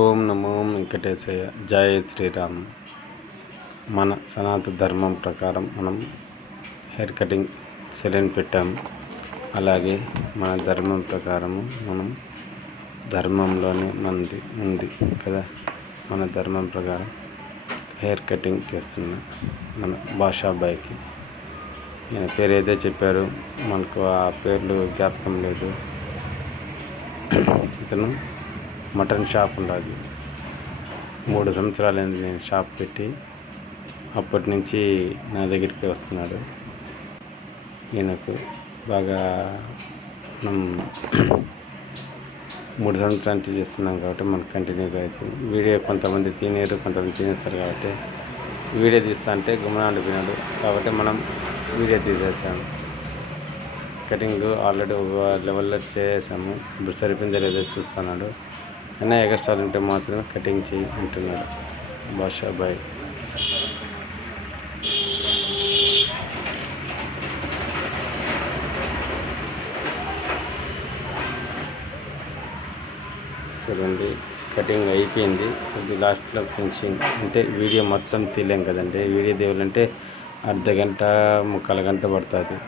ఓం నమో వెంకటేశయ్య. జై శ్రీరామ్. మన సనాతన ధర్మం ప్రకారం మనం హెయిర్ కటింగ్ సెలూన్ పెట్టాము. అలాగే మన ధర్మం ప్రకారము మనం ధర్మంలోనే మనది ఉంది కదా. మన ధర్మం ప్రకారం హెయిర్ కటింగ్ చేస్తున్నా మన భాషాబాయికి. ఈయన పేరు ఏదో చెప్పారు, మనకు ఆ పేర్లు జ్ఞాపకం లేదు. ఇతను మటన్ షాప్ ఉన్నది. 3 సంవత్సరాలైంది నేను షాప్ పెట్టి. అప్పటి నుంచి నా దగ్గరికి వస్తున్నాడు. ఈయనకు బాగా మనం 3 సంవత్సరాల నుంచి చేస్తున్నాం కాబట్టి మనకు కంటిన్యూగా అవుతుంది. వీడియో కొంతమంది తినేరు, కొంతమంది తినేస్తారు కాబట్టి వీడియో తీస్తా అంటే గుమ్మన ఉండిపోయినాడు కాబట్టి మనం వీడియో తీసేసాము. కటింగ్ ఆల్రెడీ ఒక లెవెల్లో చేసాము. ఇప్పుడు సరిపోయిందో లేదో చూస్తున్నాడు. అయినా ఎక్స్ట్రాలు ఉంటే మాత్రమే కటింగ్ చేయి అంటున్నాడు భాషాబాయ్. చూడండి, కటింగ్ అయిపోయింది. కొద్ది లాస్ట్లో ఫినిషింగ్ అంటే వీడియో మొత్తం తీయలేం కదండి. వీడియో తీయాలంటే అర్ధగంట 3/4 గంట పడుతుంది.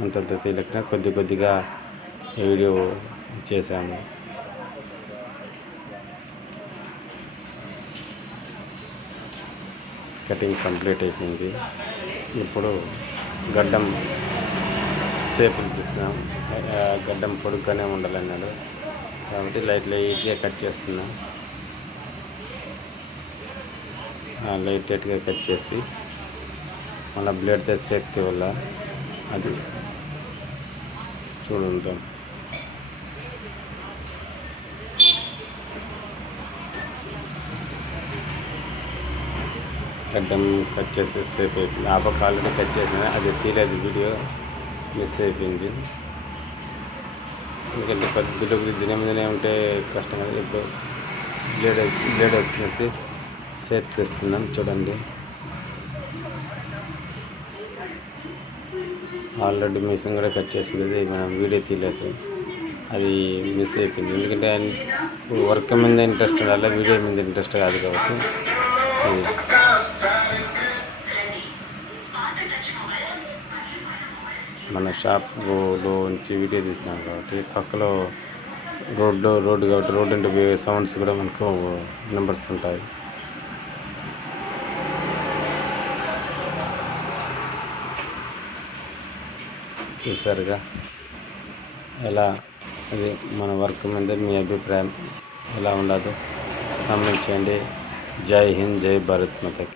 అంతంత తీయలేక కొద్దిగా వీడియో చేశాము. కటింగ్ కంప్లీట్ అయిపోయింది. ఇప్పుడు గడ్డం షేపులు తీస్తున్నాం. గడ్డం పొడుగ్గానే ఉండాలన్నాడు కాబట్టి లైట్గా కట్ చేస్తున్నాం. లైట్గా కట్ చేసి మన బ్లేడ్తో చేతి వల్ల అది చూడండి. గడ్డం కట్ చేసి సేపు అయిపోయింది. ఆ పక్క ఆల్రెడీ కట్ చేసిన అది తీయలేదు, వీడియో మిస్ అయిపోయింది. ఎందుకంటే పద్ధతిలో దినమిదనే ఉంటే కష్టం కదా. ఇప్పుడు బ్లేడ్ వేసుకునేసి సేపు తీస్తున్నాం. చూడండి, ఆల్రెడీ మిషన్ కూడా కట్ చేసింది. మనం వీడియో తీయలేదు, అది మిస్ అయిపోయింది. ఎందుకంటే వర్క్ మీద ఇంట్రెస్ట్ ఉండాలి, వీడియో మీద ఇంట్రెస్ట్ కాదు కాబట్టి. మన షాప్లో నుంచి వీడియో తీసినాం కాబట్టి పక్కలో రోడ్డు కాబట్టి రోడ్డు అంటే సౌండ్స్ కూడా మనకు వినబడుతుంటాయి. చూసారుగా ఎలా అది మన వర్క్ మీద మీ అభిప్రాయం ఎలా ఉండదు కామెంట్ చేయండి. జై హింద్, జై భారత్ మాత.